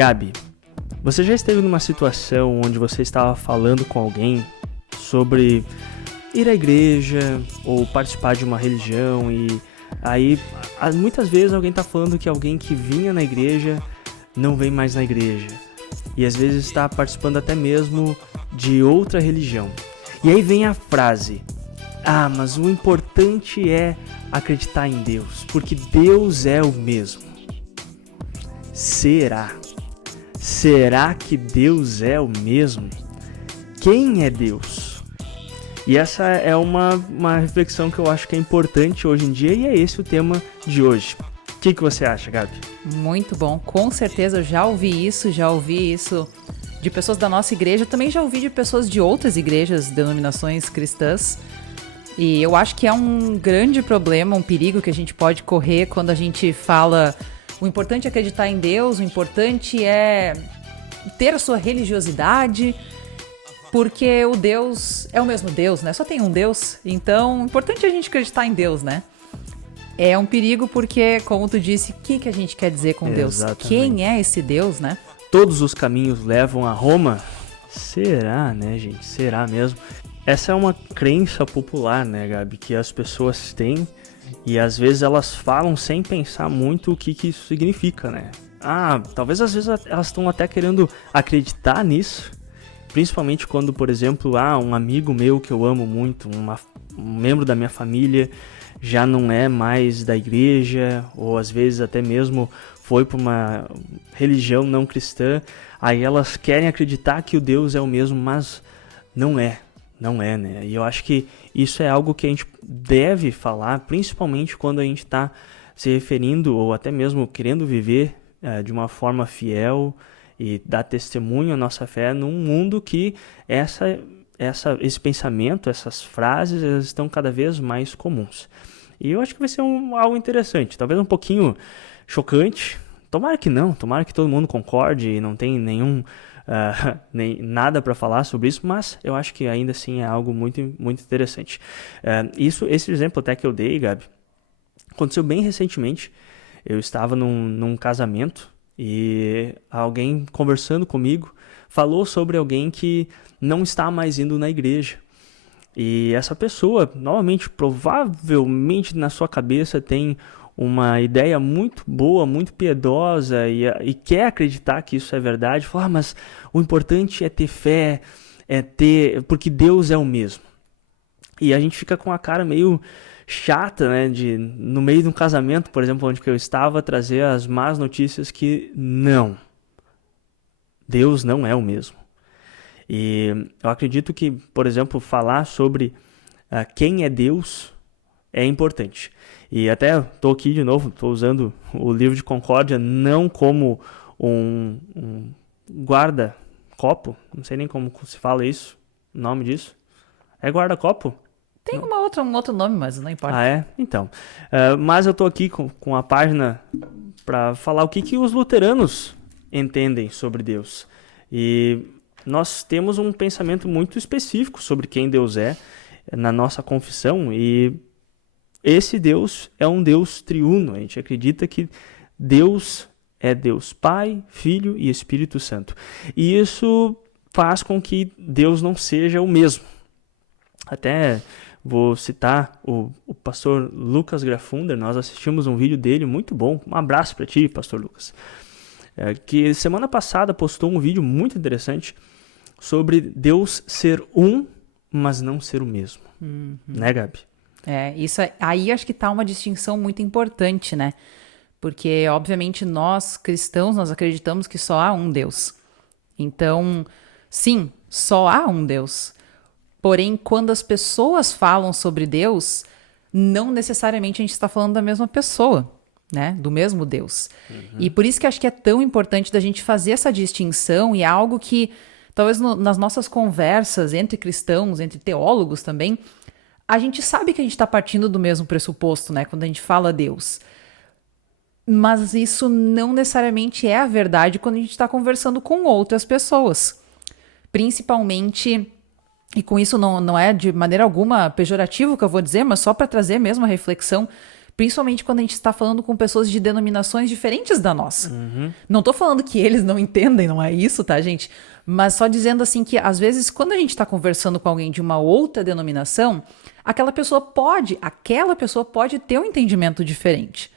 Gabi, você já esteve numa situação onde você estava falando com alguém sobre ir à igreja ou participar de uma religião e aí muitas vezes alguém está falando que alguém que vinha na igreja não vem mais na igreja e às vezes está participando até mesmo de outra religião. E aí vem a frase: ah, mas o importante é acreditar em Deus, porque Deus é o mesmo. Será? Será que Deus é o mesmo? Quem é Deus? E essa é uma reflexão que eu acho que é importante hoje em dia e é esse o tema de hoje. O que você acha, Gabi? Muito bom, com certeza eu já ouvi isso de pessoas da nossa igreja, também já ouvi de pessoas de outras igrejas, denominações cristãs. E eu acho que é um grande problema, um perigo que a gente pode correr quando a gente fala o importante é acreditar em Deus, o importante é ter a sua religiosidade, porque o Deus é o mesmo Deus, né? Só tem um Deus, então o importante é a gente acreditar em Deus, né? É um perigo porque, como tu disse, o que a gente quer dizer com Deus? Exatamente. Quem é esse Deus, né? Todos os caminhos levam a Roma? Será, né, gente? Será mesmo? Essa é uma crença popular, né, Gabi? Que as pessoas têm e às vezes elas falam sem pensar muito o que isso significa, né? Ah, talvez às vezes elas estão até querendo acreditar nisso, principalmente quando, por exemplo, um amigo meu que eu amo muito, um membro da minha família, já não é mais da igreja, ou às vezes até mesmo foi para uma religião não cristã, aí elas querem acreditar que o Deus é o mesmo, mas não é, né? E eu acho que isso é algo que a gente deve falar, principalmente quando a gente está se referindo, ou até mesmo querendo viver de uma forma fiel e dar testemunho à nossa fé num mundo que esse pensamento, essas frases, elas estão cada vez mais comuns. E eu acho que vai ser algo interessante, talvez um pouquinho chocante. Tomara que não, tomara que todo mundo concorde e não tem nem nada para falar sobre isso, mas eu acho que ainda assim é algo muito, muito interessante. Esse exemplo até que eu dei, Gabi, aconteceu bem recentemente. Eu estava num casamento e alguém conversando comigo falou sobre alguém que não está mais indo na igreja. E essa pessoa, novamente, provavelmente na sua cabeça tem uma ideia muito boa, muito piedosa e quer acreditar que isso é verdade. Fala, mas o importante é ter fé, porque Deus é o mesmo. E a gente fica com a cara meio chata, né, no meio de um casamento, por exemplo, onde eu estava, trazer as más notícias que não, Deus não é o mesmo. E eu acredito que, por exemplo, falar sobre quem é Deus é importante. E até estou aqui de novo, estou usando o livro de Concórdia não como um guarda-copo, não sei nem como se fala isso, o nome disso. É guarda-copo? Tem um outro nome, mas não importa. Ah, é? Então. Mas eu estou aqui com a página para falar o que os luteranos entendem sobre Deus. E nós temos um pensamento muito específico sobre quem Deus é na nossa confissão, e esse Deus é um Deus triuno. A gente acredita que Deus é Deus Pai, Filho e Espírito Santo. E isso faz com que Deus não seja o mesmo. Até vou citar o pastor Lucas Grafunder, nós assistimos um vídeo dele muito bom. Um abraço para ti, pastor Lucas. Que semana passada postou um vídeo muito interessante sobre Deus ser um, mas não ser o mesmo. Né, Gabi? Isso aí acho que tá uma distinção muito importante, né? Porque, obviamente, nós cristãos, nós acreditamos que só há um Deus. Então, sim, só há um Deus. Porém, quando as pessoas falam sobre Deus, não necessariamente a gente está falando da mesma pessoa, né? Do mesmo Deus. E por isso que acho que é tão importante da gente fazer essa distinção, e é algo que talvez nas nossas conversas entre cristãos, entre teólogos também, a gente sabe que a gente está partindo do mesmo pressuposto, né? Quando a gente fala Deus. Mas isso não necessariamente é a verdade quando a gente está conversando com outras pessoas. Principalmente, e com isso não é de maneira alguma pejorativo que eu vou dizer, mas só para trazer mesmo a reflexão, Principalmente quando a gente está falando com pessoas de denominações diferentes da nossa. Não tô falando que eles não entendem, não é isso, tá, gente? Mas só dizendo assim que, às vezes, quando a gente está conversando com alguém de uma outra denominação, aquela pessoa pode ter um entendimento diferente.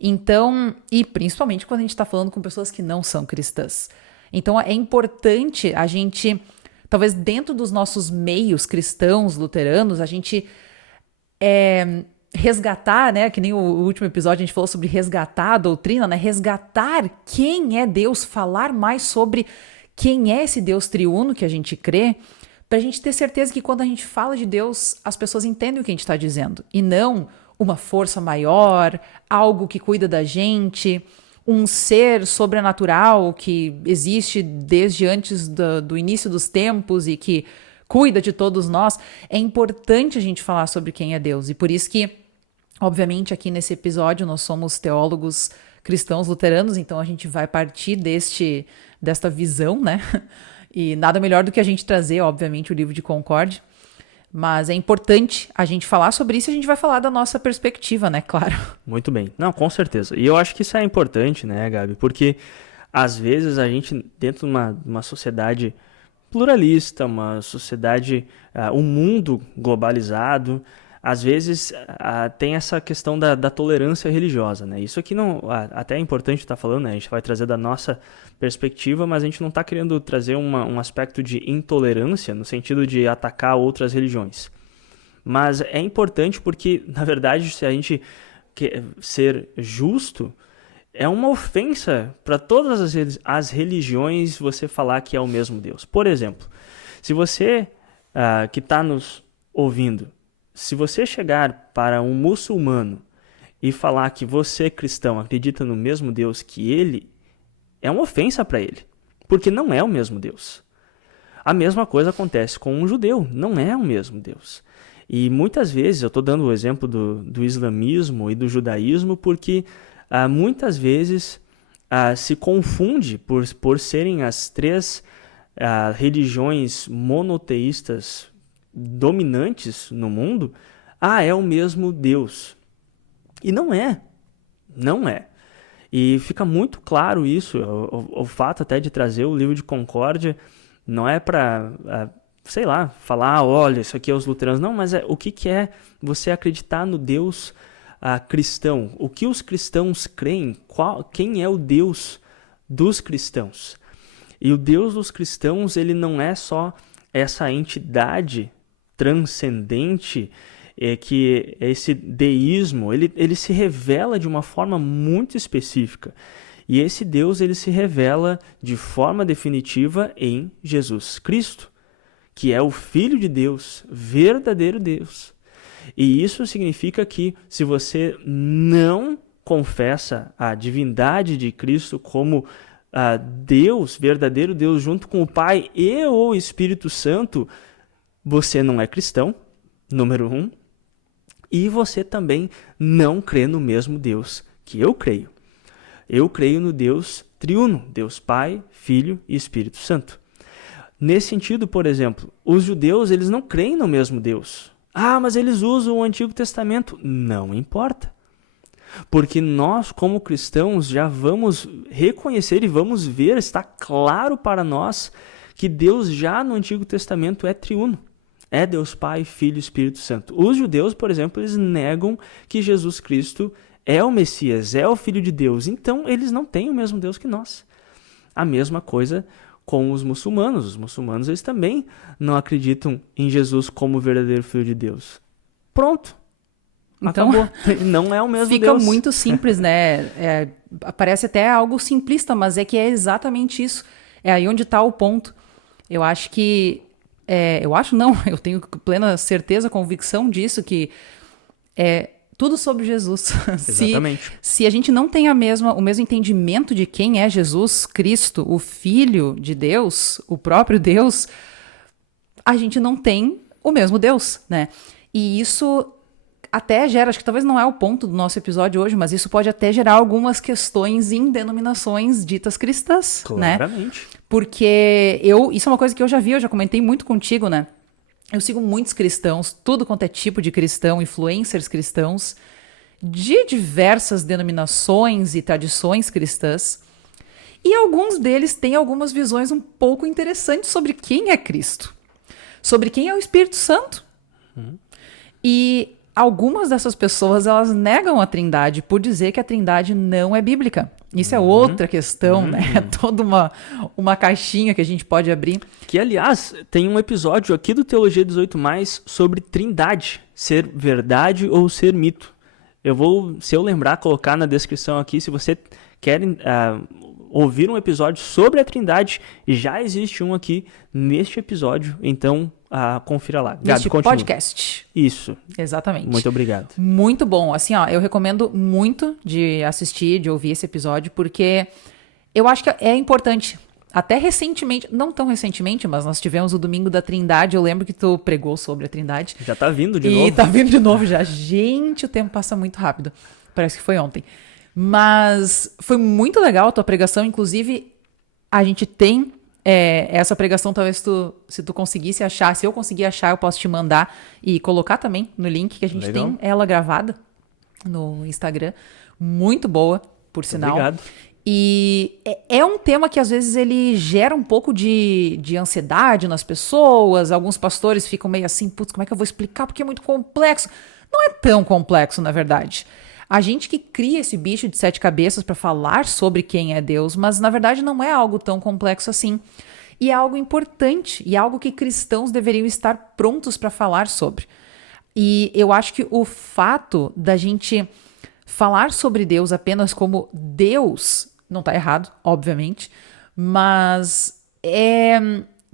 Então, e principalmente quando a gente está falando com pessoas que não são cristãs. Então, é importante a gente, talvez dentro dos nossos meios cristãos, luteranos, a gente resgatar, né? Que nem o último episódio a gente falou sobre resgatar a doutrina, né? Resgatar quem é Deus, falar mais sobre quem é esse Deus triuno que a gente crê, para a gente ter certeza que quando a gente fala de Deus, as pessoas entendem o que a gente está dizendo. E não uma força maior, algo que cuida da gente, um ser sobrenatural que existe desde antes do início dos tempos e que cuida de todos nós. É importante a gente falar sobre quem é Deus. E por isso que, obviamente, aqui nesse episódio nós somos teólogos cristãos luteranos, então a gente vai partir desta visão, né? E nada melhor do que a gente trazer, obviamente, o livro de Concórdia. Mas é importante a gente falar sobre isso e a gente vai falar da nossa perspectiva, né? Claro. Muito bem. Não, com certeza. E eu acho que isso é importante, né, Gabi? Porque, às vezes, a gente, dentro de uma sociedade pluralista, uma sociedade, um mundo globalizado, às vezes tem essa questão da tolerância religiosa, né? Isso aqui não, até é importante estar falando, né? A gente vai trazer da nossa perspectiva, mas a gente não está querendo trazer um aspecto de intolerância no sentido de atacar outras religiões. Mas é importante porque, na verdade, se a gente quer ser justo, é uma ofensa para todas as religiões você falar que é o mesmo Deus. Por exemplo, se você que está nos ouvindo, se você chegar para um muçulmano e falar que você, cristão, acredita no mesmo Deus que ele, é uma ofensa para ele, porque não é o mesmo Deus. A mesma coisa acontece com um judeu, não é o mesmo Deus. E muitas vezes, eu estou dando o exemplo do islamismo e do judaísmo, porque muitas vezes se confunde por serem as três religiões monoteístas dominantes no mundo, é o mesmo Deus. E não é. Não é. E fica muito claro isso, o fato até de trazer o livro de Concórdia, não é para, sei lá, falar, olha, isso aqui é os luteranos. Não, mas o que é você acreditar no Deus cristão? O que os cristãos creem? Quem é o Deus dos cristãos? E o Deus dos cristãos, ele não é só essa entidade transcendente, que esse deísmo, ele se revela de uma forma muito específica. E esse Deus, ele se revela de forma definitiva em Jesus Cristo, que é o Filho de Deus, verdadeiro Deus. E isso significa que se você não confessa a divindade de Cristo como Deus, verdadeiro Deus, junto com o Pai e o Espírito Santo, você não é cristão, número 1, e você também não crê no mesmo Deus que eu creio. Eu creio no Deus triuno, Deus Pai, Filho e Espírito Santo. Nesse sentido, por exemplo, os judeus, eles não creem no mesmo Deus. Mas eles usam o Antigo Testamento. Não importa. Porque nós, como cristãos, já vamos reconhecer e vamos ver, está claro para nós, que Deus já no Antigo Testamento é triuno. É Deus Pai, Filho e Espírito Santo. Os judeus, por exemplo, eles negam que Jesus Cristo é o Messias, é o Filho de Deus. Então, eles não têm o mesmo Deus que nós. A mesma coisa com os muçulmanos. Os muçulmanos, eles também não acreditam em Jesus como o verdadeiro Filho de Deus. Pronto. Então, acabou. Não é o mesmo fica Deus. Fica muito simples, né? Parece até algo simplista, mas é que é exatamente isso. É aí onde está o ponto. Eu acho que... eu tenho plena certeza, convicção disso, que é tudo sobre Jesus. Exatamente. Se a gente não tem o mesmo entendimento de quem é Jesus Cristo, o Filho de Deus, o próprio Deus, a gente não tem o mesmo Deus, né? E isso até gera, acho que talvez não é o ponto do nosso episódio hoje, mas isso pode até gerar algumas questões em denominações ditas cristãs, Claramente. né? Porque isso é uma coisa que eu já comentei muito contigo, né? Eu sigo muitos cristãos, tudo quanto é tipo de cristão, influencers cristãos, de diversas denominações e tradições cristãs, e alguns deles têm algumas visões um pouco interessantes sobre quem é Cristo, sobre quem é o Espírito Santo. E algumas dessas pessoas, elas negam a Trindade por dizer que a Trindade não é bíblica. Isso é outra questão, né? É toda uma caixinha que a gente pode abrir. Que, aliás, tem um episódio aqui do Teologia 18+, sobre Trindade, ser verdade ou ser mito. Eu vou, se eu lembrar, colocar na descrição aqui, se você quer ouvir um episódio sobre a Trindade, já existe um aqui neste episódio, então confira lá. Gabi, Neste continua. podcast. Isso. Exatamente. Muito obrigado. Muito bom. Assim, ó, eu recomendo muito de assistir, de ouvir esse episódio, porque eu acho que é importante. Até recentemente, não tão recentemente, mas nós tivemos o Domingo da Trindade. Eu lembro que tu pregou sobre a Trindade. Já tá vindo de E novo. tá vindo de novo já. Gente, o tempo passa muito rápido. Parece que foi ontem. Mas foi muito legal a tua pregação. Inclusive, a gente tem essa pregação, talvez se tu conseguisse achar, se eu conseguir achar, eu posso te mandar e colocar também no link que a gente Legal. tem ela gravada no Instagram. Muito boa, por sinal. Obrigado. E é um tema que às vezes ele gera um pouco de ansiedade nas pessoas. Alguns pastores ficam meio assim, putz, como é que eu vou explicar? Porque é muito complexo. Não é tão complexo, na verdade. A gente que cria esse bicho de 7 cabeças para falar sobre quem é Deus, mas na verdade não é algo tão complexo assim. E é algo importante, e é algo que cristãos deveriam estar prontos para falar sobre. E eu acho que o fato da gente falar sobre Deus apenas como Deus, não está errado, obviamente, mas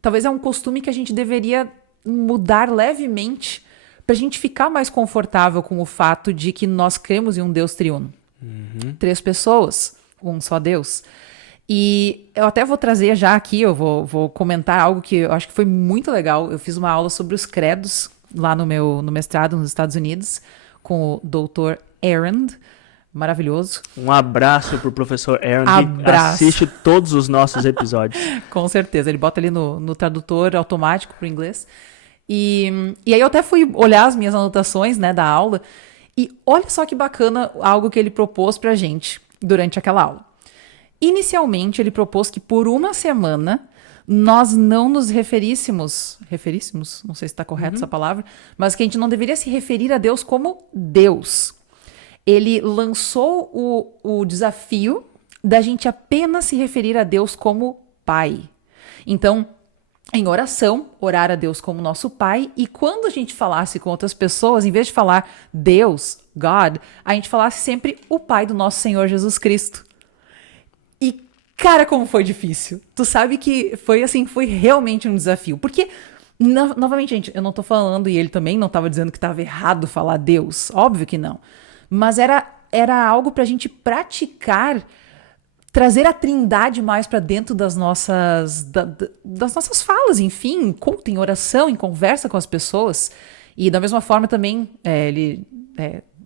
talvez é um costume que a gente deveria mudar levemente para a gente ficar mais confortável com o fato de que nós cremos em um Deus triuno. 3 pessoas, um só Deus. E eu até vou trazer já aqui, eu vou comentar algo que eu acho que foi muito legal. Eu fiz uma aula sobre os credos lá no mestrado nos Estados Unidos com o Dr. Aaron, maravilhoso. Um abraço pro professor Aaron, que Abraço. assiste todos os nossos episódios. Com certeza, ele bota ali no tradutor automático para o inglês. E aí eu até fui olhar as minhas anotações, né, da aula, e olha só que bacana algo que ele propôs pra gente durante aquela aula. Inicialmente, ele propôs que por uma semana nós não nos referíssemos, não sei se está correta essa palavra, mas que a gente não deveria se referir a Deus como Deus. Ele lançou o desafio da gente apenas se referir a Deus como Pai. Então, em oração, orar a Deus como nosso Pai, e quando a gente falasse com outras pessoas, em vez de falar Deus, God, a gente falasse sempre o Pai do nosso Senhor Jesus Cristo. E, cara, como foi difícil. Tu sabe que foi realmente um desafio. Porque, novamente, gente, eu não tô falando, e ele também não tava dizendo que tava errado falar Deus. Óbvio que não. Mas era algo pra gente praticar, trazer a Trindade mais para dentro das nossas falas, enfim, em culto, em oração, em conversa com as pessoas. E da mesma forma também ele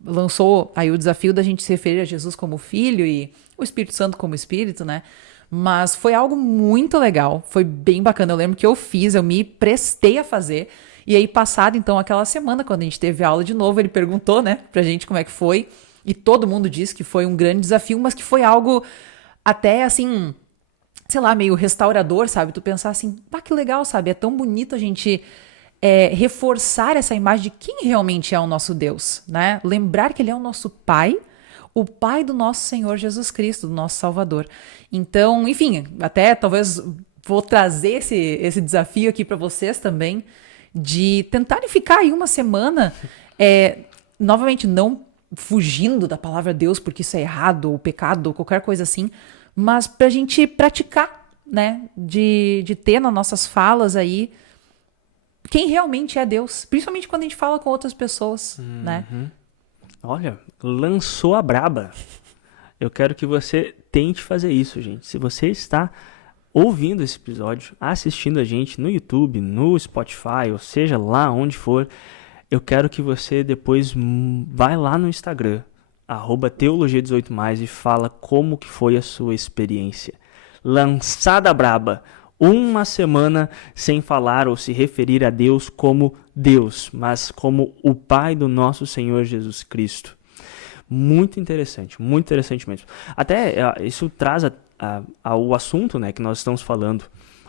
lançou aí o desafio da gente se referir a Jesus como Filho e o Espírito Santo como Espírito, né? Mas foi algo muito legal, foi bem bacana. Eu lembro que eu me prestei a fazer. E aí, passado então aquela semana, quando a gente teve aula de novo, ele perguntou, né, pra gente como é que foi. E todo mundo disse que foi um grande desafio, mas que foi algo até assim, sei lá, meio restaurador, sabe? Tu pensar assim, pá, que legal, sabe? É tão bonito a gente reforçar essa imagem de quem realmente é o nosso Deus, né? Lembrar que ele é o nosso Pai, o Pai do nosso Senhor Jesus Cristo, do nosso Salvador. Então, enfim, até talvez vou trazer esse desafio aqui para vocês também, de tentarem ficar aí uma semana, novamente, não fugindo da palavra Deus porque isso é errado ou pecado ou qualquer coisa assim, mas pra gente praticar, né, de ter nas nossas falas aí quem realmente é Deus, principalmente quando a gente fala com outras pessoas, né? Olha, lançou a braba. Eu quero que você tente fazer isso, gente. Se você está ouvindo esse episódio, assistindo a gente no YouTube, no Spotify, ou seja, lá onde for, eu quero que você depois vai lá no Instagram, @teologia18+, e fala como que foi a sua experiência. Lançada braba, uma semana sem falar ou se referir a Deus como Deus, mas como o Pai do nosso Senhor Jesus Cristo. Muito interessante mesmo. Até isso traz ao assunto, né, que nós estamos falando,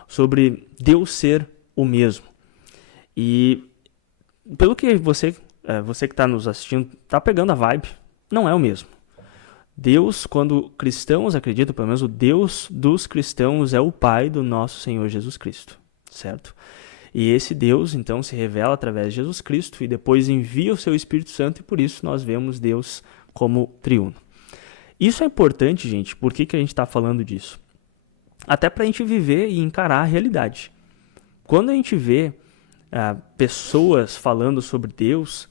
sobre Deus ser o mesmo. E pelo que você que está nos assistindo, está pegando a vibe, não é o mesmo. Deus, quando cristãos acreditam, pelo menos o Deus dos cristãos é o Pai do nosso Senhor Jesus Cristo, certo? E esse Deus, então, se revela através de Jesus Cristo e depois envia o seu Espírito Santo e por isso nós vemos Deus como triuno. Isso é importante, gente. Por que a gente está falando disso? Até para a gente viver e encarar a realidade. Quando a gente vê pessoas falando sobre Deus,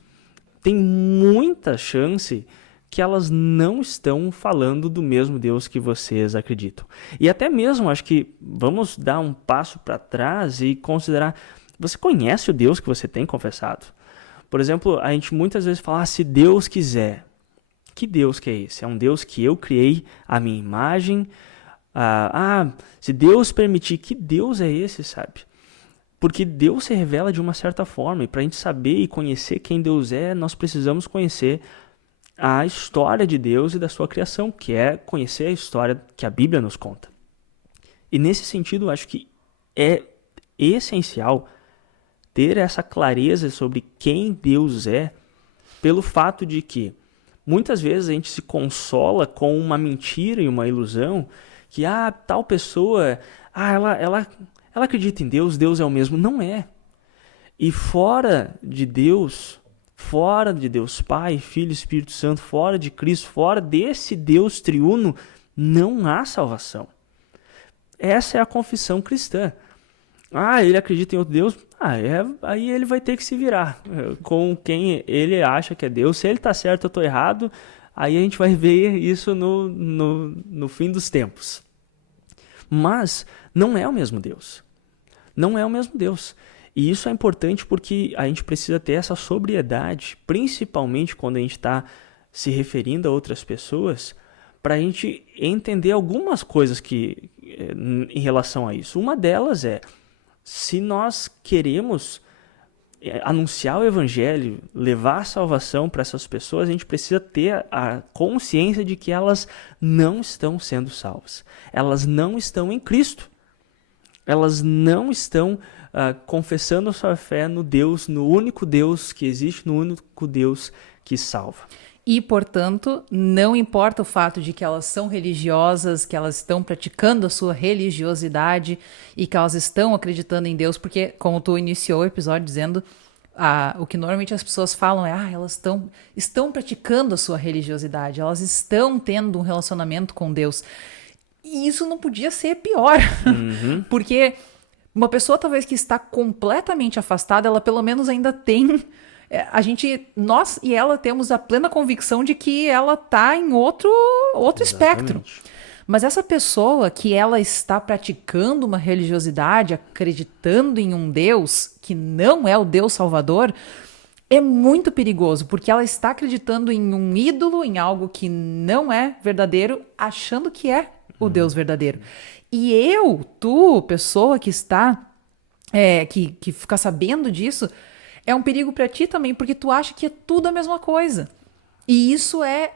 tem muita chance que elas não estão falando do mesmo Deus que vocês acreditam. E até mesmo, acho que vamos dar um passo para trás e considerar, você conhece o Deus que você tem confessado? Por exemplo, a gente muitas vezes fala, se Deus quiser. Que Deus que é esse? É um Deus que eu criei à minha imagem? Se Deus permitir, que Deus é esse, sabe? Porque Deus se revela de uma certa forma, e para a gente saber e conhecer quem Deus é, nós precisamos conhecer a história de Deus e da sua criação, que é conhecer a história que a Bíblia nos conta. E nesse sentido, eu acho que é essencial ter essa clareza sobre quem Deus é, pelo fato de que muitas vezes a gente se consola com uma mentira e uma ilusão, que tal pessoa, ela acredita em Deus, Deus é o mesmo. Não é. E fora de Deus Pai, Filho e Espírito Santo, fora de Cristo, fora desse Deus triuno, não há salvação. Essa é a confissão cristã. Ele acredita em outro Deus? Aí ele vai ter que se virar com quem ele acha que é Deus. Se ele está certo, eu estou errado, aí a gente vai ver isso no fim dos tempos. Mas não é o mesmo Deus. Não é o mesmo Deus. E isso é importante porque a gente precisa ter essa sobriedade, principalmente quando a gente está se referindo a outras pessoas, para a gente entender algumas coisas em relação a isso. Uma delas é, se nós queremos anunciar o evangelho, levar a salvação para essas pessoas, a gente precisa ter a consciência de que elas não estão sendo salvas. Elas não estão em Cristo. Elas não estão confessando a sua fé no único Deus que existe, no único Deus que salva. E, portanto, não importa o fato de que elas são religiosas, que elas estão praticando a sua religiosidade e que elas estão acreditando em Deus, porque, como tu iniciou o episódio dizendo, o que normalmente as pessoas falam é elas estão praticando a sua religiosidade, elas estão tendo um relacionamento com Deus. E isso não podia ser pior, porque uma pessoa talvez que está completamente afastada, ela pelo menos ainda tem... nós e ela temos a plena convicção de que ela está em outro espectro. Mas essa pessoa que ela está praticando uma religiosidade, acreditando em um Deus que não é o Deus Salvador, é muito perigoso, porque ela está acreditando em um ídolo, em algo que não é verdadeiro, achando que é o Deus verdadeiro. E tu, pessoa que está, que fica sabendo disso, é um perigo para ti também, porque tu acha que é tudo a mesma coisa. E isso é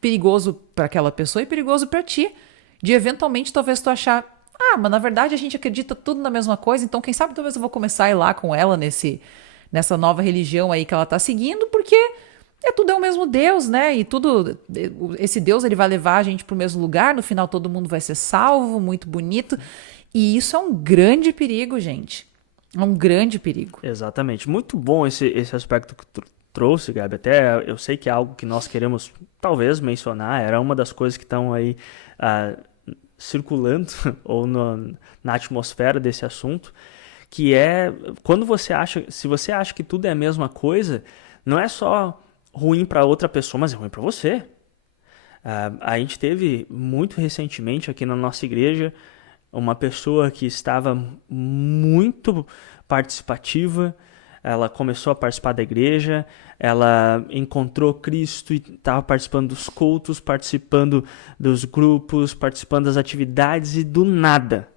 perigoso para aquela pessoa e perigoso para ti. De eventualmente talvez tu achar, mas na verdade a gente acredita tudo na mesma coisa, então quem sabe talvez eu vou começar a ir lá com ela nessa nova religião aí que ela tá seguindo, porque tudo é o mesmo Deus, né? E tudo, esse Deus ele vai levar a gente pro mesmo lugar, no final todo mundo vai ser salvo, muito bonito. E isso é um grande perigo, gente. É um grande perigo. Exatamente. Muito bom esse aspecto que tu trouxe, Gabi. Até eu sei que é algo que nós queremos talvez mencionar. Era uma das coisas que estão aí circulando ou na atmosfera desse assunto, que é se você acha que tudo é a mesma coisa, não é só ruim para outra pessoa, mas é ruim para você. A gente teve muito recentemente aqui na nossa igreja uma pessoa que estava muito participativa, ela começou a participar da igreja, ela encontrou Cristo e estava participando dos cultos, participando dos grupos, participando das atividades e do nada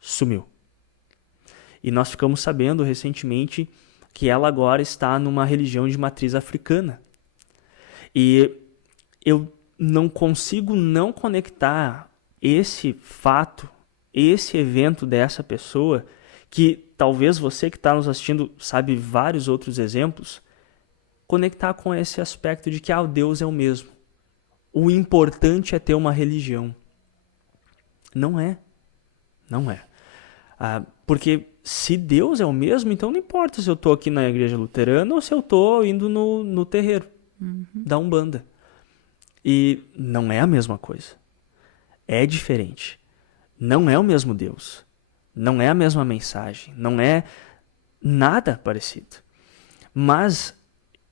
sumiu. E nós ficamos sabendo recentemente que ela agora está numa religião de matriz africana. E eu não consigo não conectar esse fato, esse evento dessa pessoa, que talvez você que está nos assistindo sabe vários outros exemplos, conectar com esse aspecto de que o Deus é o mesmo. O importante é ter uma religião. Não é. Não é. Porque se Deus é o mesmo, então não importa se eu estou aqui na igreja luterana ou se eu estou indo no terreiro da Umbanda. E não é a mesma coisa. É diferente. Não é o mesmo Deus. Não é a mesma mensagem. Não é nada parecido. Mas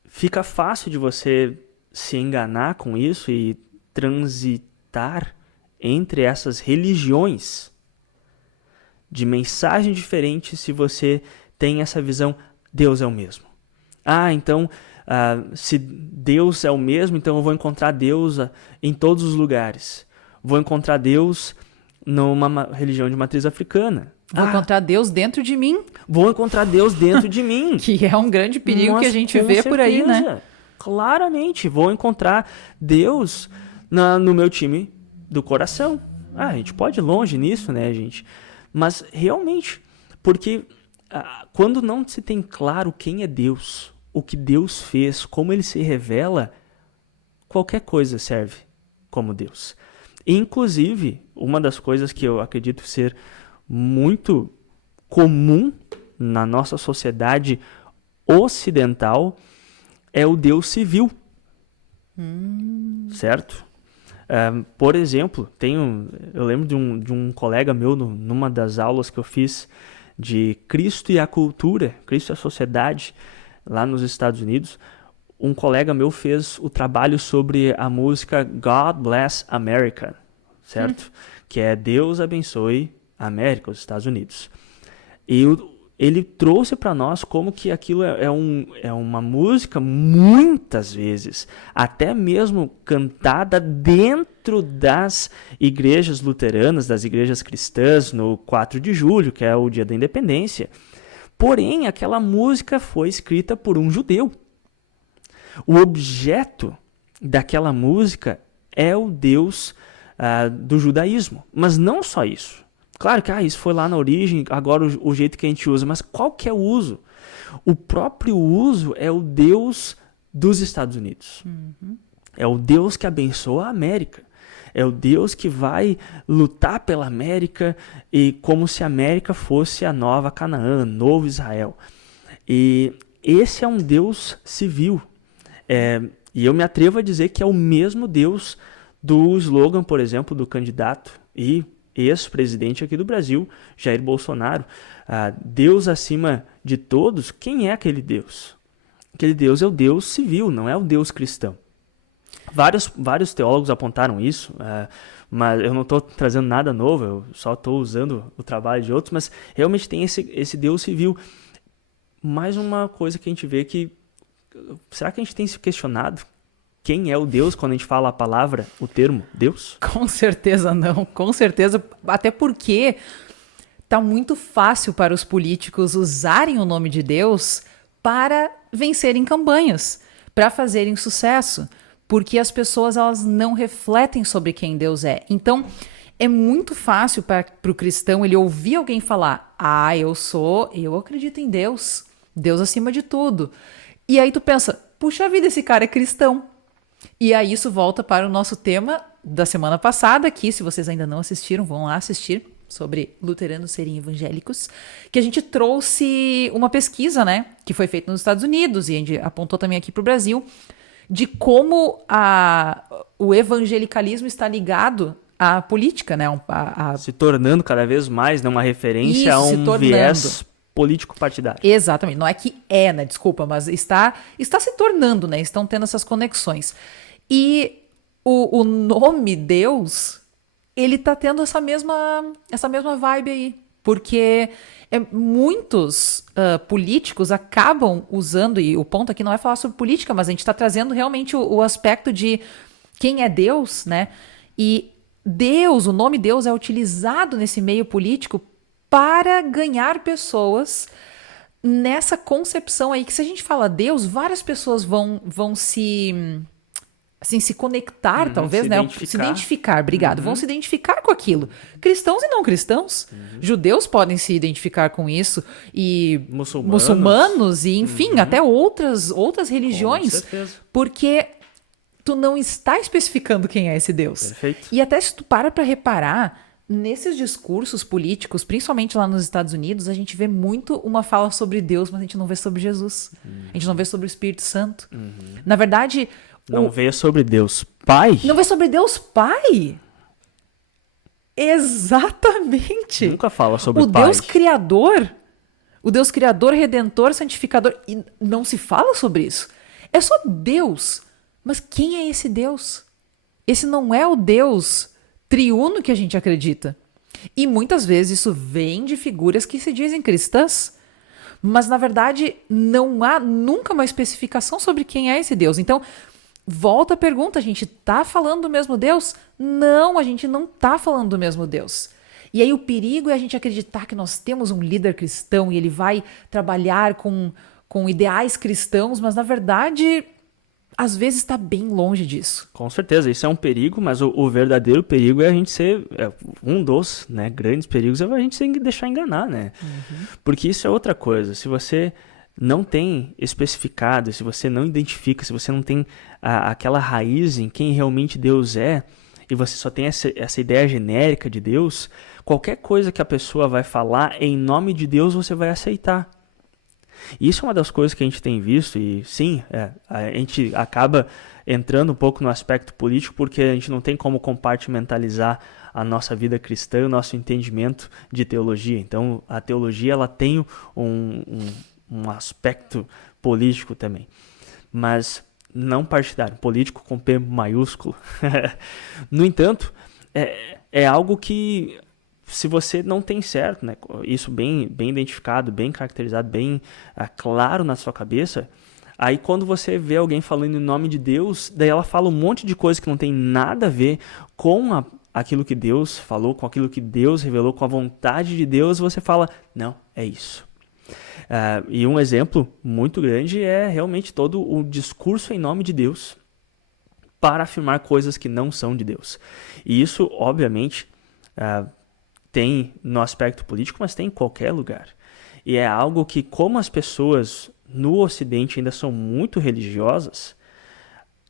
fica fácil de você se enganar com isso e transitar entre essas religiões de mensagem diferente se você tem essa visão, Deus é o mesmo. Então, se Deus é o mesmo, então eu vou encontrar Deus em todos os lugares. Vou encontrar Deus numa religião de matriz africana. Vou encontrar Deus dentro de mim. Vou encontrar Deus dentro de mim. Que é um grande perigo que a gente vê por aí, né? Claramente, vou encontrar Deus no meu time do coração. A gente pode ir longe nisso, né, gente? Mas realmente, porque quando não se tem claro quem é Deus, o que Deus fez, como ele se revela, qualquer coisa serve como Deus. Inclusive, uma das coisas que eu acredito ser muito comum na nossa sociedade ocidental é o Deus civil. Certo? Por exemplo, eu lembro de um colega meu numa das aulas que eu fiz de Cristo e a Cultura, Cristo e a Sociedade, lá nos Estados Unidos. Um colega meu fez o trabalho sobre a música God Bless America, certo? Que é Deus abençoe a América, os Estados Unidos. E ele trouxe para nós como que aquilo é uma música, muitas vezes, até mesmo cantada dentro das igrejas luteranas, das igrejas cristãs, no 4 de julho, que é o dia da independência. Porém, aquela música foi escrita por um judeu. O objeto daquela música é o Deus do judaísmo. Mas não só isso. Claro que isso foi lá na origem, agora o jeito que a gente usa, mas qual que é o uso? O próprio uso é o Deus dos Estados Unidos. É o Deus que abençoa a América. É o Deus que vai lutar pela América e como se a América fosse a nova Canaã, novo Israel. E esse é um Deus civil. E eu me atrevo a dizer que é o mesmo Deus do slogan, por exemplo, do candidato e ex-presidente aqui do Brasil, Jair Bolsonaro. Deus acima de todos. Quem é aquele Deus? Aquele Deus é o Deus civil, não é o Deus cristão. Vários teólogos apontaram isso, mas eu não estou trazendo nada novo, eu só estou usando o trabalho de outros, mas realmente tem esse Deus civil. Mais uma coisa que a gente vê que... Será que a gente tem se questionado quem é o Deus quando a gente fala a palavra, o termo Deus? Com certeza não, com certeza. Até porque tá muito fácil para os políticos usarem o nome de Deus para vencerem campanhas, para fazerem sucesso, porque as pessoas elas não refletem sobre quem Deus é. Então, é muito fácil para o cristão ele ouvir alguém falar: eu acredito em Deus, Deus acima de tudo. E aí tu pensa, puxa vida, esse cara é cristão. E aí isso volta para o nosso tema da semana passada, que se vocês ainda não assistiram, vão lá assistir, sobre luteranos serem evangélicos, que a gente trouxe uma pesquisa, né, que foi feita nos Estados Unidos, e a gente apontou também aqui para o Brasil, de como o evangelicalismo está ligado à política, né? Se tornando cada vez mais, né, uma referência a um viés político partidário. Exatamente. Não é que né? Desculpa, mas está se tornando, né? Estão tendo essas conexões. E o nome Deus, ele tá tendo essa mesma vibe aí. Porque muitos políticos acabam usando, e o ponto aqui não é falar sobre política, mas a gente está trazendo realmente o aspecto de quem é Deus, né? E Deus, o nome Deus é utilizado nesse meio político para ganhar pessoas nessa concepção aí, que se a gente fala Deus, várias pessoas vão se assim, se conectar, talvez, se né? identificar. Se identificar, obrigado. Vão se identificar com aquilo. Cristãos e não cristãos. Judeus podem se identificar com isso. E muçulmanos e, enfim, até outras religiões. Com certeza. Porque tu não está especificando quem é esse Deus. Perfeito. E até se tu para reparar, nesses discursos políticos, principalmente lá nos Estados Unidos, a gente vê muito uma fala sobre Deus, mas a gente não vê sobre Jesus. A gente não vê sobre o Espírito Santo. Na verdade... Não vê sobre Deus Pai? Não vê sobre Deus Pai? Exatamente. Nunca fala sobre o Pai. Deus Criador. O Deus Criador, Redentor, Santificador. E não se fala sobre isso. É só Deus. Mas quem é esse Deus? Esse não é o Deus triuno que a gente acredita. E muitas vezes isso vem de figuras que se dizem cristãs. Mas, na verdade, não há nunca uma especificação sobre quem é esse Deus. Então, volta a pergunta, a gente tá falando do mesmo Deus? Não, a gente não tá falando do mesmo Deus. E aí o perigo é a gente acreditar que nós temos um líder cristão e ele vai trabalhar com ideais cristãos, mas, na verdade... às vezes está bem longe disso. Com certeza, isso é um perigo, mas o verdadeiro perigo é a gente ser... um dos, né, grandes perigos é a gente se deixar enganar, né? Porque isso é outra coisa. Se você não tem especificado, se você não identifica, se você não tem aquela raiz em quem realmente Deus é, e você só tem essa ideia genérica de Deus, qualquer coisa que a pessoa vai falar em nome de Deus, você vai aceitar. E isso é uma das coisas que a gente tem visto, e sim, a gente acaba entrando um pouco no aspecto político, porque a gente não tem como compartimentalizar a nossa vida cristã, o nosso entendimento de teologia. Então, a teologia ela tem um aspecto político também, mas não partidário, político com P maiúsculo. No entanto, é algo que... se você não tem certo, né, isso bem identificado, bem caracterizado, bem claro na sua cabeça, aí quando você vê alguém falando em nome de Deus, daí ela fala um monte de coisa que não tem nada a ver com aquilo que Deus falou, com aquilo que Deus revelou, com a vontade de Deus, você fala, não, é isso. E um exemplo muito grande é realmente todo o discurso em nome de Deus para afirmar coisas que não são de Deus. E isso, obviamente... tem no aspecto político, mas tem em qualquer lugar. E é algo que, como as pessoas no Ocidente ainda são muito religiosas,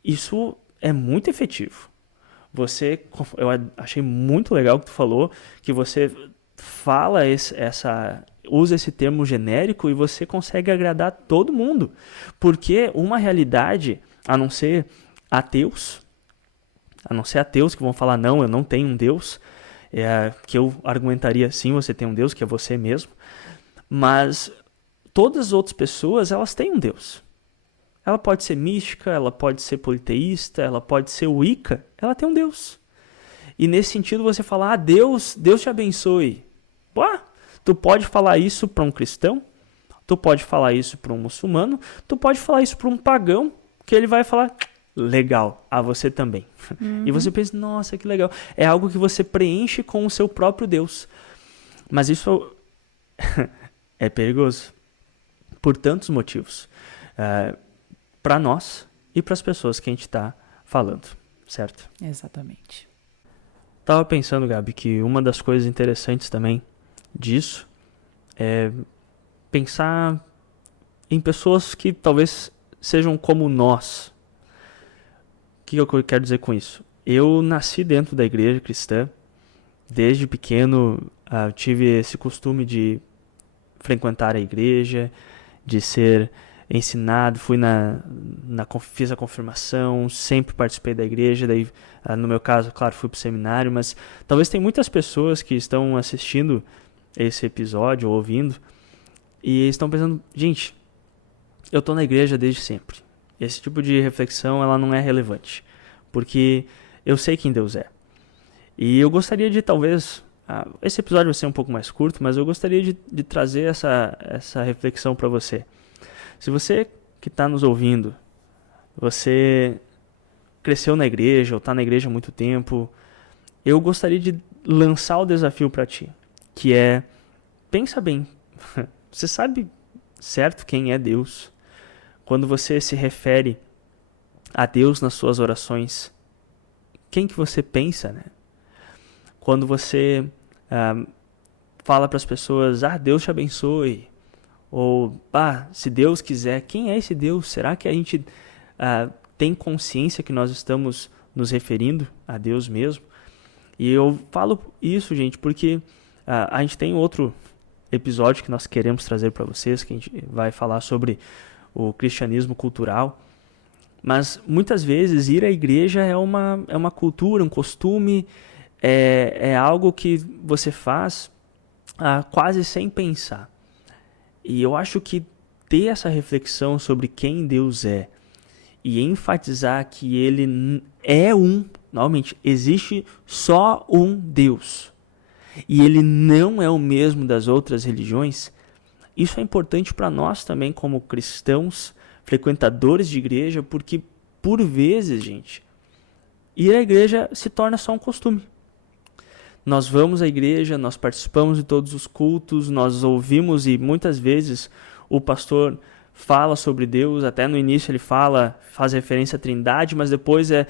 isso é muito efetivo. Eu achei muito legal que tu falou, que você fala usa esse termo genérico e você consegue agradar todo mundo. Porque uma realidade, a não ser ateus que vão falar, não, eu não tenho um Deus, que eu argumentaria, sim, você tem um Deus, que é você mesmo, mas todas as outras pessoas, elas têm um Deus. Ela pode ser mística, ela pode ser politeísta, ela pode ser Wicca, ela tem um Deus. E nesse sentido você fala, Deus te abençoe. Tu pode falar isso para um cristão, tu pode falar isso para um muçulmano, tu pode falar isso para um pagão, que ele vai falar... legal, você também. E você pensa, nossa, que legal. É algo que você preenche com o seu próprio Deus. Mas isso é perigoso. Por tantos motivos. Para nós e para as pessoas que a gente está falando, certo? Exatamente. Tava pensando, Gabi, que uma das coisas interessantes também disso é pensar em pessoas que talvez sejam como nós. O que eu quero dizer com isso? Eu nasci dentro da igreja cristã. Desde pequeno tive esse costume de frequentar a igreja, de ser ensinado, fiz a confirmação, sempre participei da igreja, daí no meu caso, claro, fui para o seminário, mas talvez tem muitas pessoas que estão assistindo esse episódio ou ouvindo e estão pensando, gente, eu estou na igreja desde sempre. Esse tipo de reflexão ela não é relevante, porque eu sei quem Deus é. E eu gostaria de talvez, esse episódio vai ser um pouco mais curto, mas eu gostaria de trazer essa reflexão para você. Se você que está nos ouvindo, você cresceu na igreja ou está na igreja há muito tempo, eu gostaria de lançar o desafio para ti, que é, pensa bem, você sabe certo quem é Deus? Quando você se refere a Deus nas suas orações, quem que você pensa, né? Quando você fala para as pessoas, Deus te abençoe, ou, se Deus quiser, quem é esse Deus? Será que a gente tem consciência que nós estamos nos referindo a Deus mesmo? E eu falo isso, gente, porque a gente tem outro episódio que nós queremos trazer para vocês, que a gente vai falar sobre o cristianismo cultural. Mas muitas vezes ir à igreja é uma cultura, um costume, é algo que você faz quase sem pensar. E eu acho que ter essa reflexão sobre quem Deus é e enfatizar que Ele é normalmente existe só um Deus, e Ele não é o mesmo das outras religiões, isso é importante para nós também como cristãos, frequentadores de igreja, porque por vezes, gente, ir à igreja se torna só um costume. Nós vamos à igreja, nós participamos de todos os cultos, nós ouvimos e muitas vezes o pastor fala sobre Deus, até no início ele faz referência à Trindade, mas depois é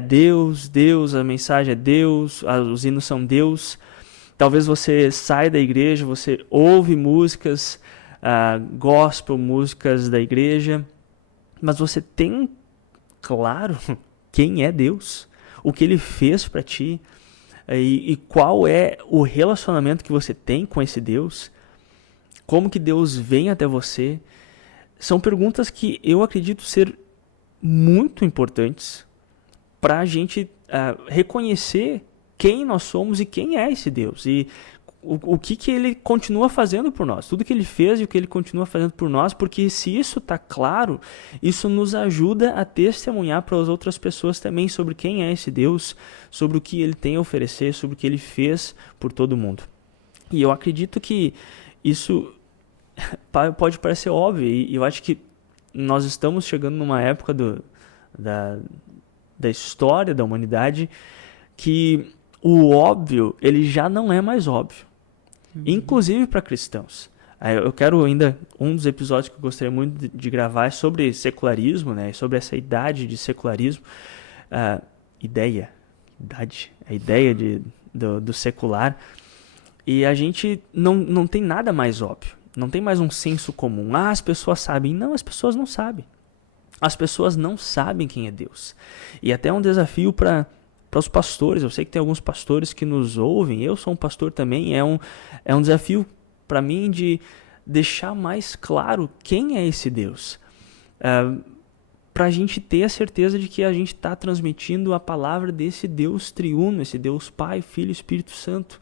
Deus, a mensagem é Deus, os hinos são Deus. Talvez você saia da igreja, você ouve músicas gospel, músicas da igreja, mas você tem claro quem é Deus, o que Ele fez para ti e qual é o relacionamento que você tem com esse Deus, como que Deus vem até você. São perguntas que eu acredito ser muito importantes para a gente reconhecer quem nós somos e quem é esse Deus e o que Ele continua fazendo por nós, tudo que Ele fez e o que Ele continua fazendo por nós, porque se isso está claro, isso nos ajuda a testemunhar para as outras pessoas também sobre quem é esse Deus, sobre o que Ele tem a oferecer, sobre o que Ele fez por todo mundo. E eu acredito que isso pode parecer óbvio, e eu acho que nós estamos chegando numa época da história da humanidade que o óbvio ele já não é mais óbvio. Inclusive para cristãos. Eu quero ainda, um dos episódios que eu gostaria muito de gravar é sobre secularismo, né? Sobre essa idade de secularismo. A ideia do secular. E a gente não tem nada mais óbvio. Não tem mais um senso comum. As pessoas sabem. Não, as pessoas não sabem. As pessoas não sabem quem é Deus. E até é um desafio para os pastores. Eu sei que tem alguns pastores que nos ouvem, eu sou um pastor também, é um desafio para mim de deixar mais claro quem é esse Deus, para a gente ter a certeza de que a gente está transmitindo a palavra desse Deus triuno, esse Deus Pai, Filho e Espírito Santo,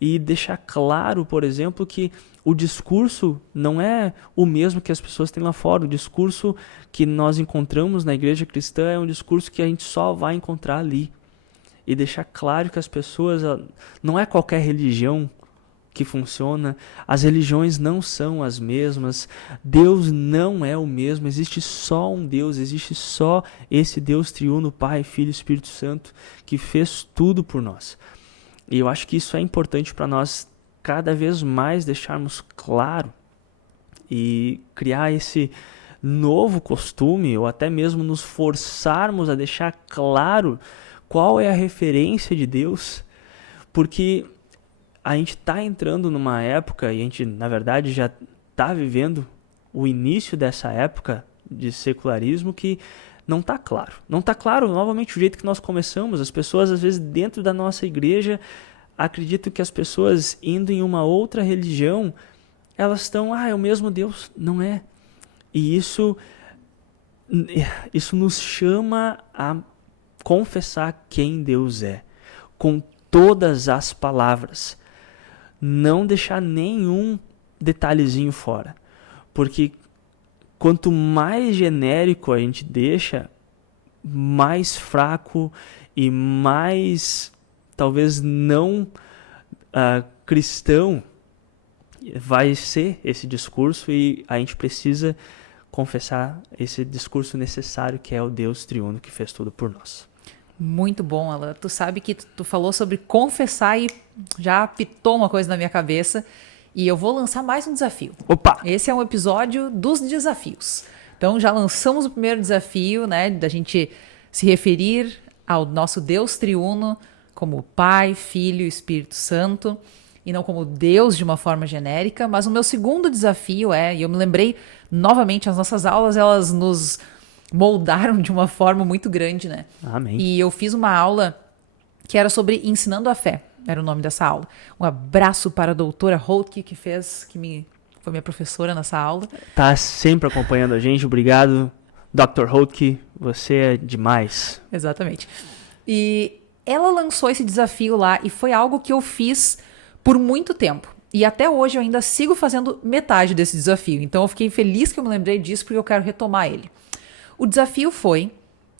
e deixar claro, por exemplo, que o discurso não é o mesmo que as pessoas têm lá fora. O discurso que nós encontramos na igreja cristã é um discurso que a gente só vai encontrar ali. E deixar claro que as pessoas, não é qualquer religião que funciona, as religiões não são as mesmas, Deus não é o mesmo, existe só um Deus, existe só esse Deus triuno, Pai, Filho e Espírito Santo, que fez tudo por nós. E eu acho que isso é importante para nós cada vez mais deixarmos claro e criar esse novo costume, ou até mesmo nos forçarmos a deixar claro qual é a referência de Deus, porque a gente está entrando numa época, e a gente, na verdade, já está vivendo o início dessa época de secularismo que não está claro. Não está claro, novamente, o jeito que nós começamos. As pessoas, às vezes, dentro da nossa igreja, acreditam que as pessoas indo em uma outra religião, elas estão, é o mesmo Deus. Não é. E isso nos chama a confessar quem Deus é, com todas as palavras. Não deixar nenhum detalhezinho fora. Porque quanto mais genérico a gente deixa, mais fraco e mais, talvez não cristão vai ser esse discurso, e a gente precisa confessar esse discurso necessário que é o Deus triuno que fez tudo por nós. Muito bom, Alan. Tu sabe que tu falou sobre confessar e já pitou uma coisa na minha cabeça. E eu vou lançar mais um desafio. Opa! Esse é um episódio dos desafios. Então já lançamos o primeiro desafio, né, da gente se referir ao nosso Deus triuno como Pai, Filho e Espírito Santo, e não como Deus de uma forma genérica. Mas o meu segundo desafio e eu me lembrei novamente, as nossas aulas, elas nos moldaram de uma forma muito grande, né? Amém. E eu fiz uma aula que era sobre ensinando a fé, era o nome dessa aula. Um abraço para a doutora Holtke, que foi minha professora nessa aula. Tá sempre acompanhando a gente, obrigado, Dr. Holtke, você é demais. Exatamente. E ela lançou esse desafio lá e foi algo que eu fiz por muito tempo. E até hoje eu ainda sigo fazendo metade desse desafio. Então eu fiquei feliz que eu me lembrei disso porque eu quero retomar ele. O desafio foi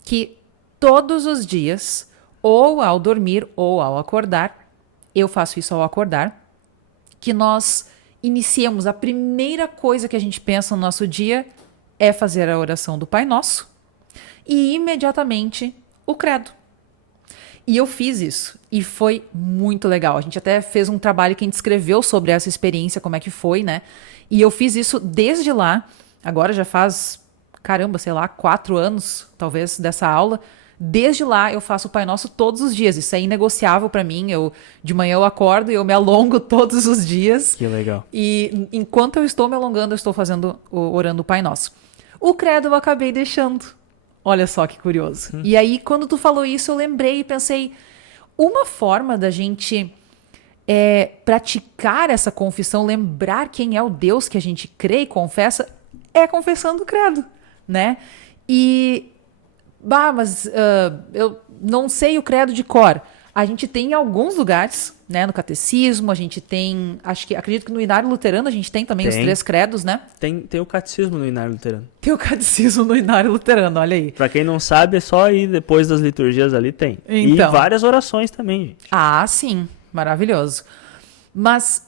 que todos os dias, ou ao dormir ou ao acordar, eu faço isso ao acordar, que nós iniciemos a primeira coisa que a gente pensa no nosso dia é fazer a oração do Pai Nosso e imediatamente o credo. E eu fiz isso e foi muito legal. A gente até fez um trabalho que a gente escreveu sobre essa experiência, como é que foi, né? E eu fiz isso desde lá, agora já faz, 4 anos, talvez, dessa aula. Desde lá eu faço o Pai Nosso todos os dias. Isso é inegociável para mim. De manhã eu acordo e eu me alongo todos os dias. Que legal. E enquanto eu estou me alongando, eu estou orando o Pai Nosso. O credo eu acabei deixando. Olha só que curioso. E aí, quando tu falou isso, eu lembrei e pensei, uma forma da gente praticar essa confissão, lembrar quem é o Deus que a gente crê e confessa, é confessando o credo, né? Eu não sei o credo de cor. A gente tem em alguns lugares, né, no catecismo, a gente tem, acredito que no Inário Luterano a gente tem também os 3 credos, né? Tem o catecismo no Inário Luterano. Tem o catecismo no Inário Luterano, olha aí. Pra quem não sabe, é só ir depois das liturgias ali, tem. Então. E várias orações também, gente. Ah, sim, maravilhoso. Mas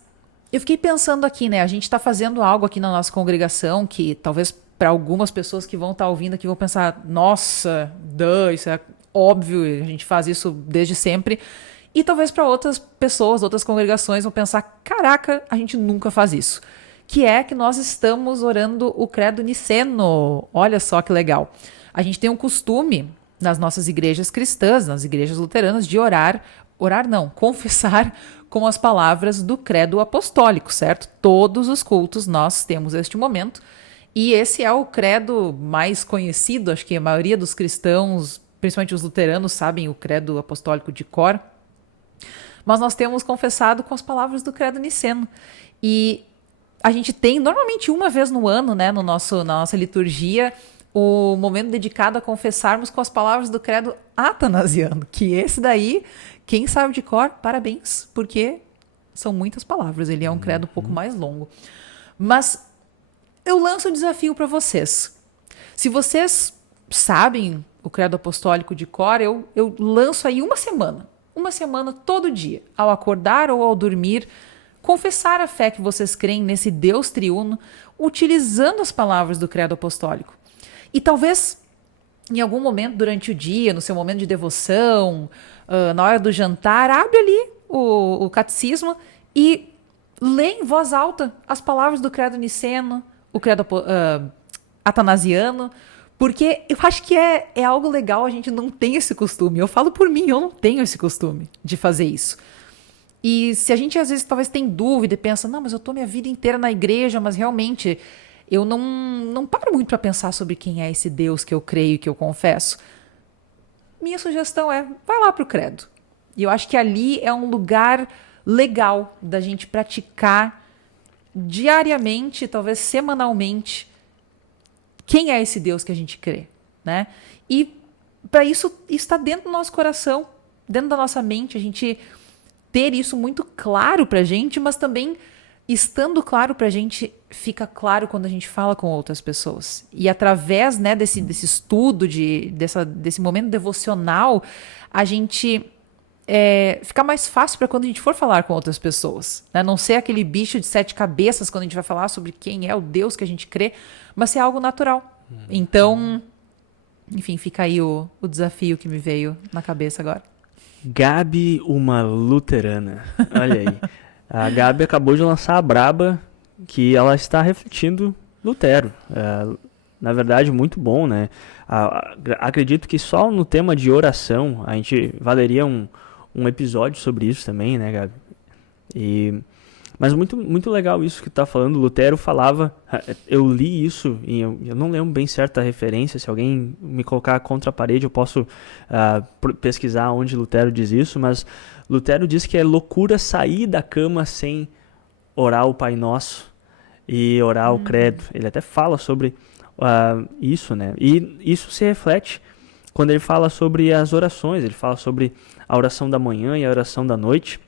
eu fiquei pensando aqui, né, a gente tá fazendo algo aqui na nossa congregação que talvez para algumas pessoas que vão estar ouvindo aqui vão pensar, nossa, isso é óbvio, a gente faz isso desde sempre. E talvez para outras pessoas, outras congregações vão pensar, caraca, a gente nunca faz isso. Que é que nós estamos orando o credo niceno. Olha só que legal. A gente tem um costume nas nossas igrejas cristãs, nas igrejas luteranas, de confessar com as palavras do credo apostólico, certo? Todos os cultos nós temos este momento. E esse é o credo mais conhecido, acho que a maioria dos cristãos, principalmente os luteranos, sabem o credo apostólico de cor. Mas nós temos confessado com as palavras do credo niceno. E a gente tem, normalmente uma vez no ano, né, na nossa liturgia, o momento dedicado a confessarmos com as palavras do credo atanasiano, que esse daí, quem sabe de cor, parabéns, porque são muitas palavras, ele é um credo um pouco mais longo. Mas eu lanço um desafio para vocês. Se vocês sabem o credo apostólico de cor, eu lanço aí uma semana todo dia, ao acordar ou ao dormir, confessar a fé que vocês creem nesse Deus triuno, utilizando as palavras do credo apostólico. E talvez, em algum momento durante o dia, no seu momento de devoção, na hora do jantar, abre ali o catecismo e lê em voz alta as palavras do credo niceno, o credo atanasiano, porque eu acho que é algo legal, a gente não tem esse costume. Eu falo por mim, eu não tenho esse costume de fazer isso. E se a gente às vezes talvez tem dúvida e pensa, não, mas eu tô minha vida inteira na igreja, mas realmente eu não paro muito para pensar sobre quem é esse Deus que eu creio e que eu confesso. Minha sugestão é, vai lá pro credo. E eu acho que ali é um lugar legal da gente praticar diariamente, talvez semanalmente, quem é esse Deus que a gente crê, né? E para isso está dentro do nosso coração, dentro da nossa mente, a gente ter isso muito claro para a gente, mas também estando claro para a gente, fica claro quando a gente fala com outras pessoas. E através, né, desse estudo, desse momento devocional, a gente fica mais fácil para quando a gente for falar com outras pessoas, né? Não ser aquele bicho de 7 cabeças quando a gente vai falar sobre quem é o Deus que a gente crê, mas ser algo natural. Então, enfim, fica aí o desafio que me veio na cabeça agora. Gabi, uma luterana. Olha aí. A Gabi acabou de lançar a braba, que ela está refletindo Lutero. na verdade, muito bom, né? Acredito que só no tema de oração, a gente valeria um episódio sobre isso também, né, Gabi? Mas muito, muito legal isso que tu tá falando. Lutero falava, eu li isso, e eu não lembro bem certa referência, se alguém me colocar contra a parede eu posso pesquisar onde Lutero diz isso, mas Lutero diz que é loucura sair da cama sem orar o Pai Nosso e orar o credo. Ele até fala sobre isso, né? E isso se reflete quando ele fala sobre as orações, ele fala sobre a oração da manhã e a oração da noite.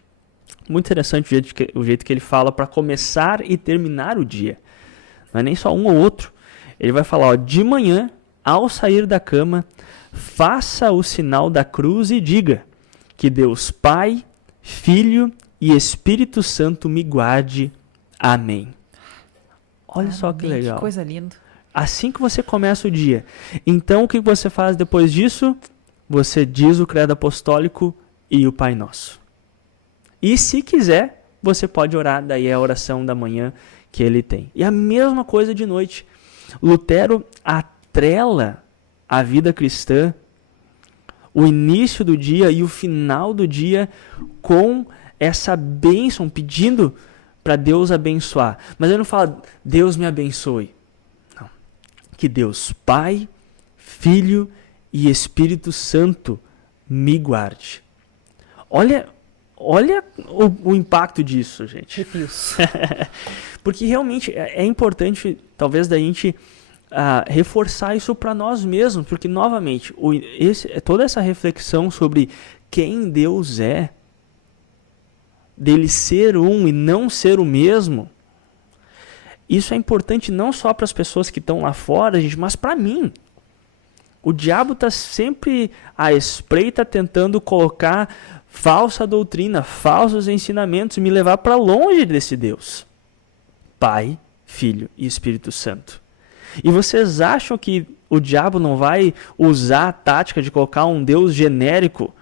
Muito interessante o jeito que ele fala para começar e terminar o dia. Não é nem só um ou outro. Ele vai falar, de manhã, ao sair da cama, faça o sinal da cruz e diga que Deus Pai, Filho e Espírito Santo me guarde. Amém. Olha só que legal. Que coisa linda. Assim que você começa o dia. Então, o que você faz depois disso? Você diz o credo apostólico e o Pai Nosso. E se quiser, você pode orar, daí é a oração da manhã que ele tem. E a mesma coisa de noite. Lutero atrela a vida cristã, o início do dia e o final do dia com essa bênção, pedindo para Deus abençoar. Mas ele não fala, Deus me abençoe. Não. Que Deus Pai, Filho e Espírito Santo me guarde. Olha o impacto disso, gente. Porque realmente é importante, talvez, da gente reforçar isso para nós mesmos. Porque, novamente, toda essa reflexão sobre quem Deus é, dele ser um e não ser o mesmo, isso é importante não só para as pessoas que estão lá fora, gente, mas para mim. O diabo está sempre à espreita tentando colocar falsa doutrina, falsos ensinamentos e me levar para longe desse Deus. Pai, Filho e Espírito Santo. E vocês acham que o diabo não vai usar a tática de colocar um Deus genérico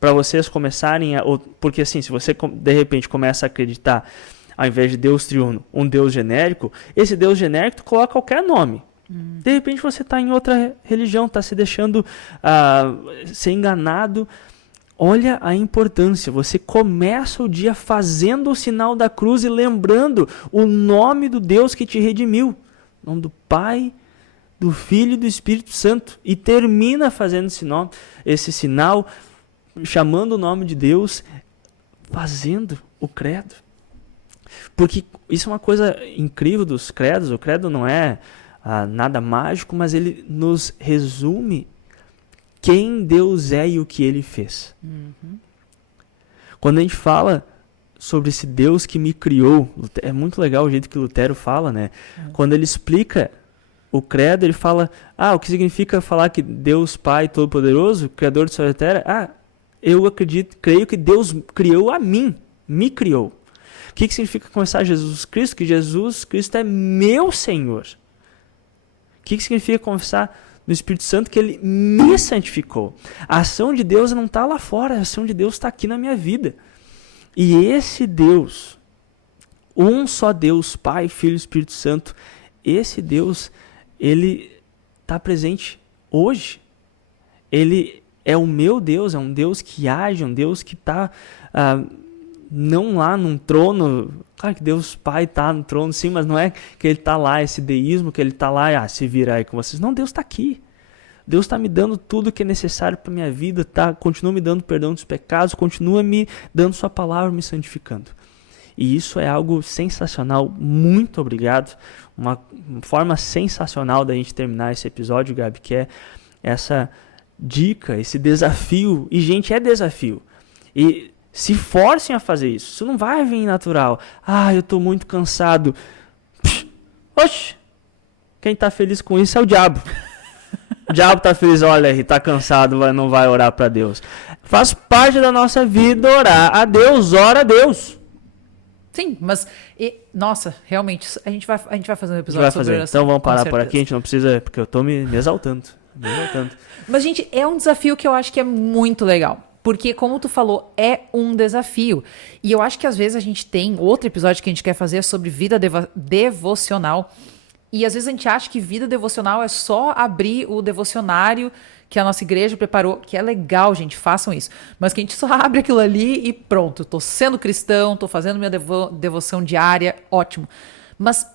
para vocês começarem a... Porque assim, se você de repente começa a acreditar, ao invés de Deus triuno, um Deus genérico, esse Deus genérico tu coloca qualquer nome. De repente você está em outra religião, está se deixando ser enganado. Olha a importância, você começa o dia fazendo o sinal da cruz e lembrando o nome do Deus que te redimiu. O nome do Pai, do Filho e do Espírito Santo. E termina fazendo esse sinal, chamando o nome de Deus, fazendo o credo. Porque isso é uma coisa incrível dos credos. O credo não é nada mágico, mas ele nos resume quem Deus é e o que Ele fez. Quando a gente fala sobre esse Deus que me criou, é muito legal o jeito que Lutero fala, né? Quando ele explica o credo, ele fala, o que significa falar que Deus Pai Todo-Poderoso, Criador de céu e terra? Eu creio que Deus criou a mim, me criou. O que significa confessar Jesus Cristo? Que Jesus Cristo é meu Senhor. O que significa confessar do Espírito Santo? Que Ele me santificou. A ação de Deus não está lá fora, a ação de Deus está aqui na minha vida. E esse Deus, um só Deus, Pai, Filho e Espírito Santo, esse Deus, Ele está presente hoje. Ele é o meu Deus, é um Deus que age, um Deus que está não lá num trono. Claro que Deus Pai está no trono, sim, mas não é que Ele está lá, esse deísmo, que Ele está lá, se vira aí com vocês. Não, Deus está aqui. Deus está me dando tudo que é necessário para a minha vida, continua me dando perdão dos pecados, continua me dando sua palavra, me santificando. E isso é algo sensacional. Muito obrigado. Uma forma sensacional da gente terminar esse episódio, Gabi, que é essa dica, esse desafio. E, gente, é desafio. E se forcem a fazer isso. Isso não vai vir natural. Eu estou muito cansado. Oxe! Quem está feliz com isso é o diabo. O diabo está feliz, olha, está cansado, não vai orar para Deus. Faz parte da nossa vida orar a Deus, ora a Deus. Sim, mas, nossa, realmente, a gente vai fazer um episódio sobre oração. Então vamos parar por aqui, a gente não precisa, porque eu estou me exaltando. Mas, gente, é um desafio que eu acho que é muito legal. Porque, como tu falou, é um desafio. E eu acho que às vezes a gente tem outro episódio que a gente quer fazer sobre vida devocional. E às vezes a gente acha que vida devocional é só abrir o devocionário que a nossa igreja preparou, que é legal, gente, façam isso. Mas que a gente só abre aquilo ali e pronto, tô sendo cristão, tô fazendo minha devoção diária, ótimo. Mas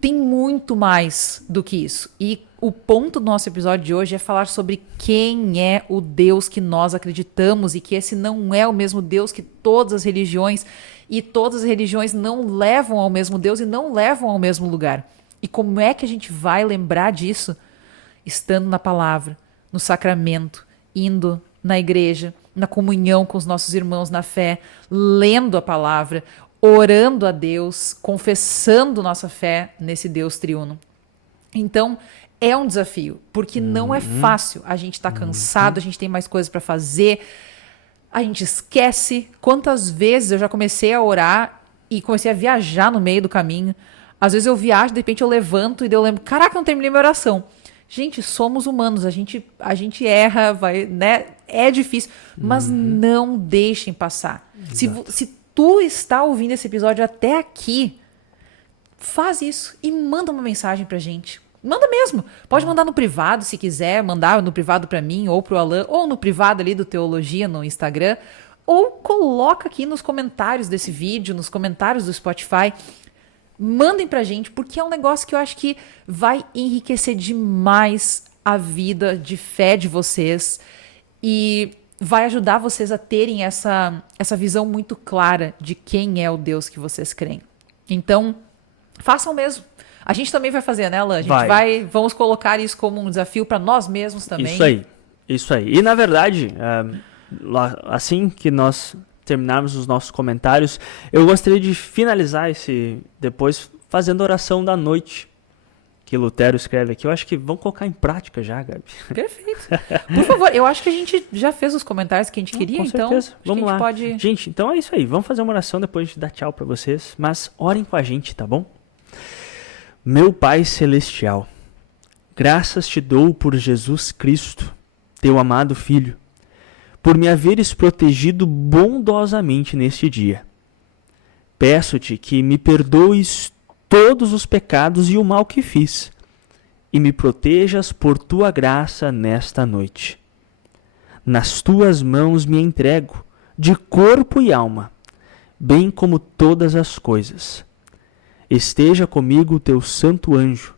tem muito mais do que isso. E o ponto do nosso episódio de hoje é falar sobre quem é o Deus que nós acreditamos e que esse não é o mesmo Deus que todas as religiões, e todas as religiões não levam ao mesmo Deus e não levam ao mesmo lugar. E como é que a gente vai lembrar disso? Estando na palavra, no sacramento, indo na igreja, na comunhão com os nossos irmãos na fé, lendo a palavra, orando a Deus, confessando nossa fé nesse Deus triuno. Então, é um desafio, porque não é fácil. A gente está cansado, a gente tem mais coisas para fazer, a gente esquece. Quantas vezes eu já comecei a orar e comecei a viajar no meio do caminho. Às vezes eu viajo, de repente eu levanto e daí eu lembro, caraca, não terminei minha oração. Gente, somos humanos, a gente erra, vai, né? É difícil, mas não deixem passar. Se tu está ouvindo esse episódio até aqui, faz isso e manda uma mensagem pra gente. Manda mesmo. Pode mandar no privado, se quiser, mandar no privado pra mim ou pro Alan, ou no privado ali do Teologia no Instagram, ou coloca aqui nos comentários desse vídeo, nos comentários do Spotify. Mandem pra gente, porque é um negócio que eu acho que vai enriquecer demais a vida de fé de vocês e vai ajudar vocês a terem essa visão muito clara de quem é o Deus que vocês creem. Então, façam mesmo. A gente também vai fazer, né, Alan? A gente vamos colocar isso como um desafio para nós mesmos também. Isso aí. E, na verdade, assim que nós terminarmos os nossos comentários, eu gostaria de finalizar depois fazendo a oração da noite que Lutero escreve aqui. Eu acho que vamos colocar em prática já, Gabi. Perfeito. Por favor, eu acho que a gente já fez os comentários que a gente queria, com então certeza. Vamos lá. Pode... Gente, então é isso aí. Vamos fazer uma oração, depois a gente dá tchau para vocês. Mas orem com a gente, tá bom? Meu Pai Celestial, graças te dou por Jesus Cristo, teu amado Filho, por me haveres protegido bondosamente neste dia. Peço-te que me perdoes todos os pecados e o mal que fiz, e me protejas por tua graça nesta noite. Nas tuas mãos me entrego, de corpo e alma, bem como todas as coisas. Esteja comigo o teu santo anjo,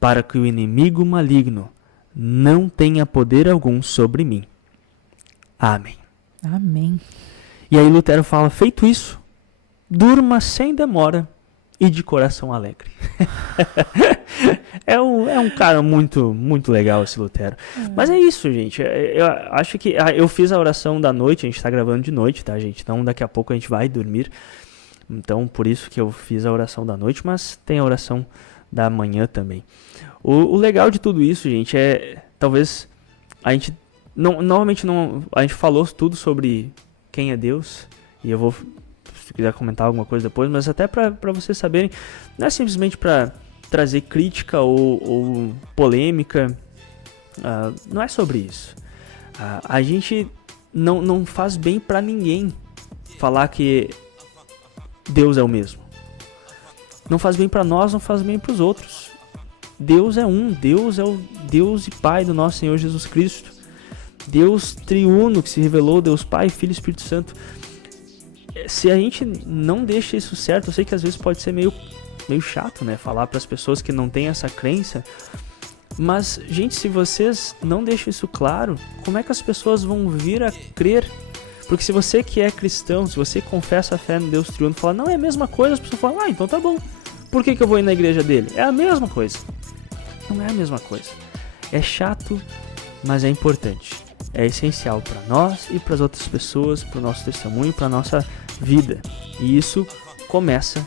para que o inimigo maligno não tenha poder algum sobre mim. Amém. Amém. E aí Lutero fala, feito isso, durma sem demora e de coração alegre. é um cara muito, muito legal esse Lutero. Mas é isso, gente. Eu acho que eu fiz a oração da noite, a gente está gravando de noite, tá, gente? Então daqui a pouco a gente vai dormir. Então por isso que eu fiz a oração da noite, mas tem a oração da manhã também. O legal de tudo isso, gente, talvez a gente... Normalmente a gente falou tudo sobre quem é Deus, e eu vou, se quiser comentar alguma coisa depois, mas até para vocês saberem, não é simplesmente para trazer crítica ou polêmica, não é sobre isso. A gente não faz bem para ninguém falar que Deus é o mesmo. Não faz bem para nós, não faz bem para os outros. Deus é um, Deus é o Deus e Pai do nosso Senhor Jesus Cristo. Deus triuno que se revelou, Deus Pai, Filho e Espírito Santo. Se a gente não deixa isso certo, eu sei que às vezes pode ser meio chato, né? Falar para as pessoas que não têm essa crença. Mas, gente, se vocês não deixam isso claro, como é que as pessoas vão vir a crer? Porque se você que é cristão, se você confessa a fé no Deus triuno, fala, não é a mesma coisa, as pessoas falam, então tá bom. Por que eu vou ir na igreja dele? É a mesma coisa. Não é a mesma coisa. É chato, mas é importante. É essencial para nós e para as outras pessoas, para o nosso testemunho, para a nossa vida. E isso começa,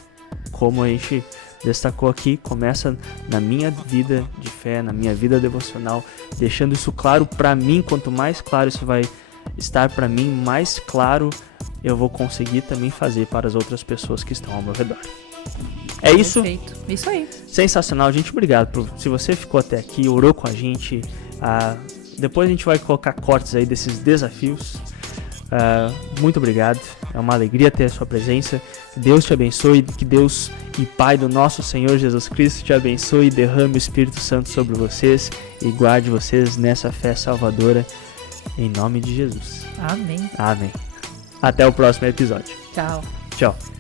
como a gente destacou aqui, começa na minha vida de fé, na minha vida devocional, deixando isso claro para mim. Quanto mais claro isso vai estar para mim, mais claro eu vou conseguir também fazer para as outras pessoas que estão ao meu redor. É isso? Perfeito. Isso aí. Sensacional, gente. Obrigado se você ficou até aqui, orou com a gente. Depois a gente vai colocar cortes aí desses desafios. Muito obrigado. É uma alegria ter a sua presença. Deus te abençoe, que Deus e Pai do nosso Senhor Jesus Cristo te abençoe, derrame o Espírito Santo sobre vocês e guarde vocês nessa fé salvadora, em nome de Jesus. Amém. Amém. Até o próximo episódio. Tchau. Tchau.